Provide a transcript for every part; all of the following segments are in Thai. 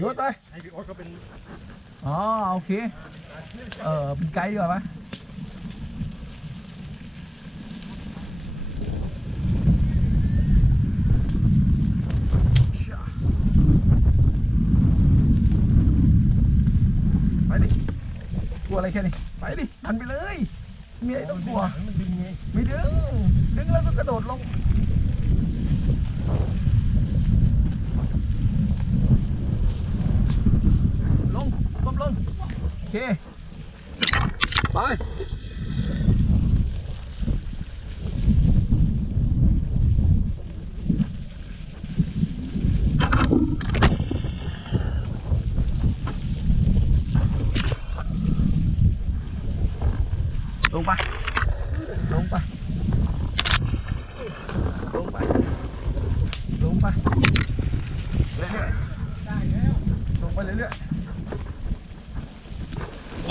ยศไปให้พี่โอ๊ตก็เป็นอ๋อโอเค เออเป็นไกด์ดีกว่าปะไปดิกลัวอะไรแค่นี้ไปดิดันไปเลยมีอะไรต้องกลัวมันดึงไงไม่ดึงดึงแล้วก็กระโดดลง ลงก้มลง โอเคไปลงไปลงไปลงไปล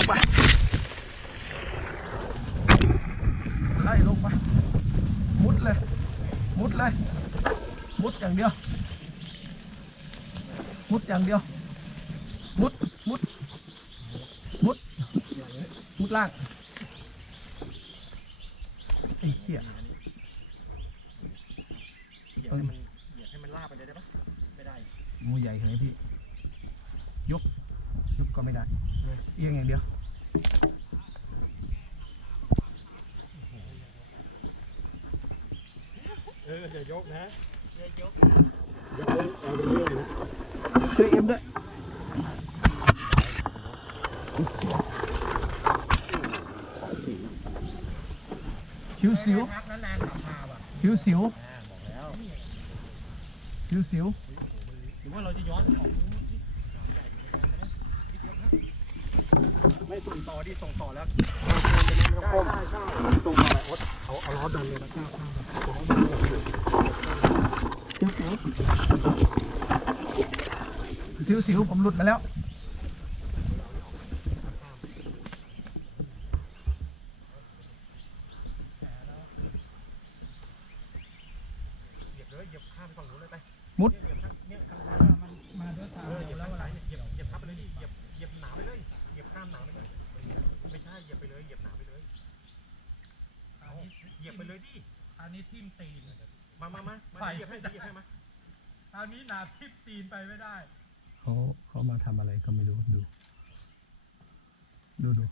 งไปเรื่อยๆลงไปเรื่อยๆลงไปไล่ลงไปมุดเลย มุดเลย มุดอย่างเดียว มุดอย่างเดียว มุด มุด มุด มุดล่างไอ้เหี้ยเหยียบให้มันเหยียบให้มันลากไปเลยได้ปะไม่ได้งูใหญ่ขนาดนี้พี่ ยกย กก็ไม่ได้เอียงอย่างเดียวเอออย่ายกนะช่วยเอ็มด้วยสิวสิวพักนั้นแรงขับมาว่ะสิวสิวบอกแล้วสิวสิวหรือว่าเราจะย้อนของ ไม่ส่งต่อดิส่งต่อแล้วใช่ใช่ส่งต่อไปโอ๊ตเอาเอาล้อดันเลยนะข้าวข้าวสิวสิวสิวสิวผมหลุดมาแล้วมุดเหยียบข้ามเนี่ยข้างซ้ามันมาด้วยทางเหยียบข้างซ้ายเหยียบเหยียบทับไปเลยดิเหยียบ ยียบหนาไปเลย เหยียบข้ามหนาไปเลยไม่ใช่ เหยียบไปเลย เหยียบหนาไปเลย เอาเหยียบไปเลยดิอันนี้ทิ่มตีน มามามามาเหยียบให้เหยียบให้มาคราวนี้หนาทิ่มตีนไปไม่ได้ เขาเขามาทำอะไรก็ไม่รู้ดู ดูดู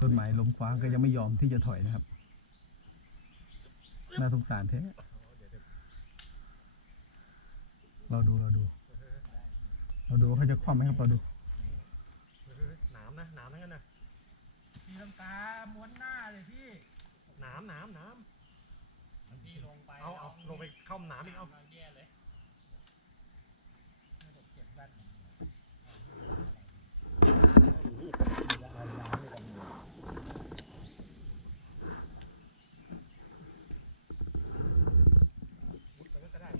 ต้นไม้ล้มคว้างก็ยังไม่ยอมที่จะถอยนะครับ น่าสงสารแท้เราดูเราดู เราดูว่าเขาจะคว่ำไหมครับเราดูห นามนะหนามทั้งนั้นนะทีลังกาม้วนหน้าเลยพี่หนามหนามหนามพี่ลงไปเอาเอาลงไปเข้าหนามอีกเอาแย่เลยให้ผมเก็บแว่นหน่อยมุดไปก็ได้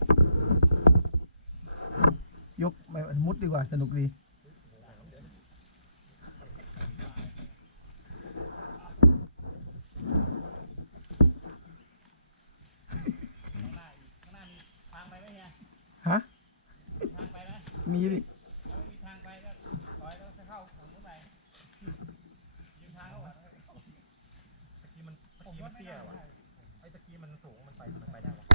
ยกไปมุดดีกว่าสนุกดี ข้างหน้าอีกข้างหน้ามีทางไปไหมเฮีย ฮะมีดิถ้าไม่มีทางไปก็ถอยแล้วจะเข้าของนู้นไปยืมทางเข้าก่อนตะกี้มันตะผมกี้ก็มันเตี้ยว่ะไอ้ตะกี้มันสูงมันไปมันไปได้ว่ะ